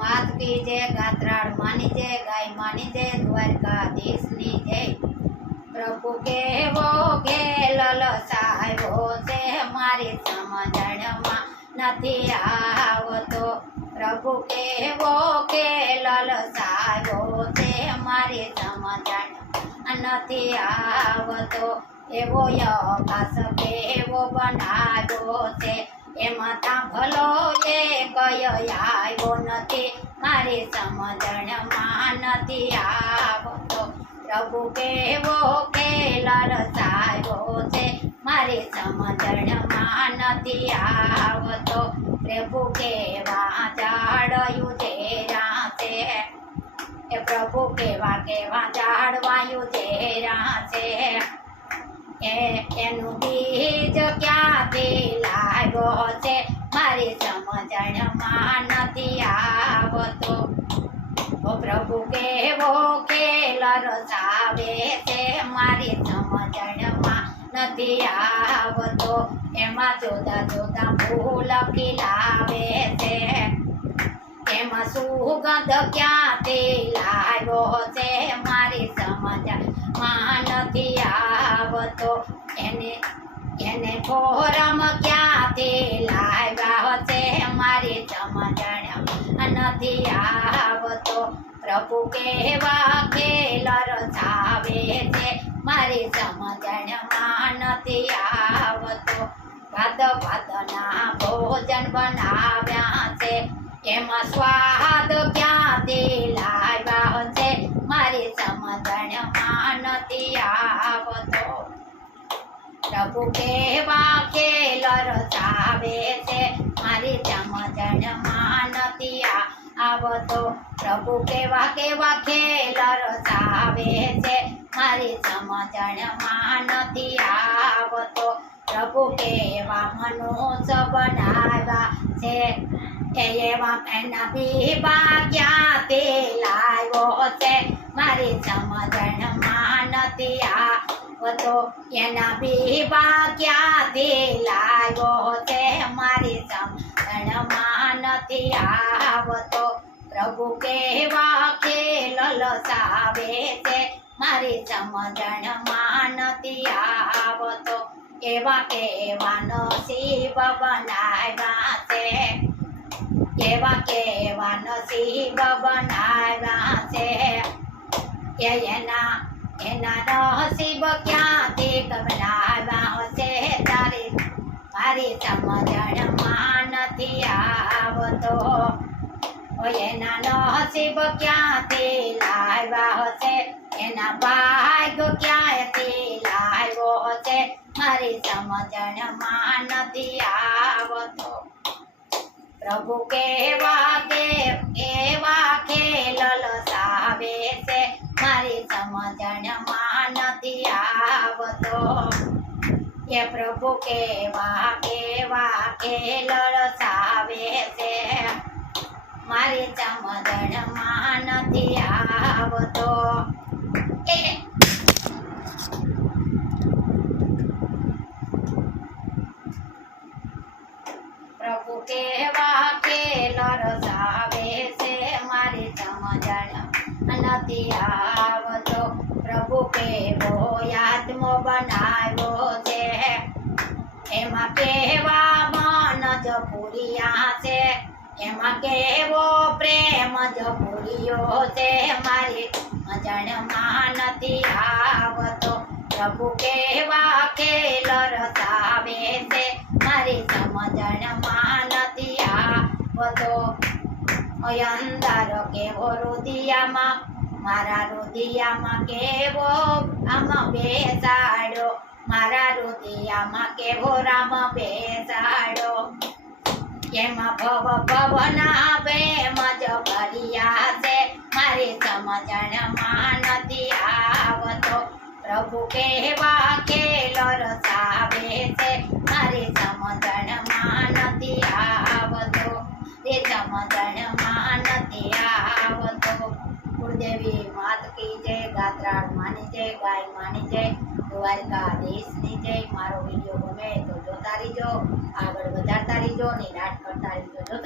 मात की जय, गात्राड़ मानी जय, गाय मानी जय, द्वारकाधीश नी जय। प्रभु के वो खेल लसायो से मारी समझण में नथी आवतो। प्रभु के वो खेल लसायो से मारी समझण नथी आवतो। एवो यकाश केवो बनायो छे एमां भलो एक आव्यो नथी मारी समझणमां नथी आवतो। प्रभु केवो खेल रचायो छे मारी समझणमां नथी आवतो। प्रभु केवा झाड़्યું झेरा छे ए प्रभु केवा केवा झाड़वाયું झेरा छे एनु बीज क्यांथी लाग्यो छे मारी समझणमां नथी आवतो। ओ प्रभु केवो खेल रचावे छे मारी समझणमां नथी आवतो। एमां जुदा जुदा फूल खिलावे छे एमां सुगंध क्यांथी लाग्यो छे मारी समझणमां नथी आवतो। एने फोरम क्यांथी लाग्या छे मारी समझणमां नथी आवतो। प्रभु केवा खेल रचावे छे मारी समझणमां नथी आवतो। भात भातना भोजन बनाव्या छे एमां स्वाद क्यांथी लाग्या छे मारी समझणमां नथी आवतो। प्रभु केवा खेल रचावे छे मारी समझणमां नथी आवतो। प्रभु केवा केवा खेल रचावे छे मारी समझणमां नथी आवतो। प्रभु केवा मनुष्य बनाव्या छे एवा एना बीबा क्यांथी लाग्यो छे मारी समझणमां नथी आवतो। एना बीबा क्यांथी लाग्यो छे मारी समझणमां नथी आवतो। प्रभु केवा खेल लसावे छे मारी समझणमां नथी आवतो। एवा केवा नसीब बनाव्या छे एवा केवा नसीब बनाव्या छे एना नसीब क्यांथी बनाव्या छे तारी मारी समझणमां नथी आवतो। एना नसीब क्यांथी लाग्या छे एना भाग्य क्यांथी लाग्यो छे मारी समझणमां नथी आवतो। प्रभु केवा केवा खेल लसावे छे मारी समझणमां नथी आवतो। ये प्रभु केवा केवा खेल लसावे छे मारी समझणमां नथी आवतो। प्रभु केवा खेल रचावे छे मारी समझणमां नथी आवतो। प्रभु केवो आत्मो बनाव्यो छे एमां केवा मन ज पूर्या छे एमां केवो प्रेम ज पूर्यो छे मारी समझणमां नथी आवतो। प्रभु केवा खेल रचावे छे मारी समझणमां नथी आवतो। अंधार केवो रुदियामां मारा रुदियामां केवो राम बेसाड्यो मारा रुदियामां केवो राम बेसाड्यो। एमां भव भवना प्रेम ज भर्या छे मारी समझणमां नथी आवतो। प्रभु केवा खेल रचावे छे मारी समझणमां नथी आवतो। ते समझणमां नथी आवतो। कुलदेवी मात की जय, गात्राड़ मानी जय, गाय मानी जय, द्वारकाधीश नी जय। मारो विडियो गमे तो जोता रहीजो, आगळ वधारता रहीजो, निराश करता रहीजो।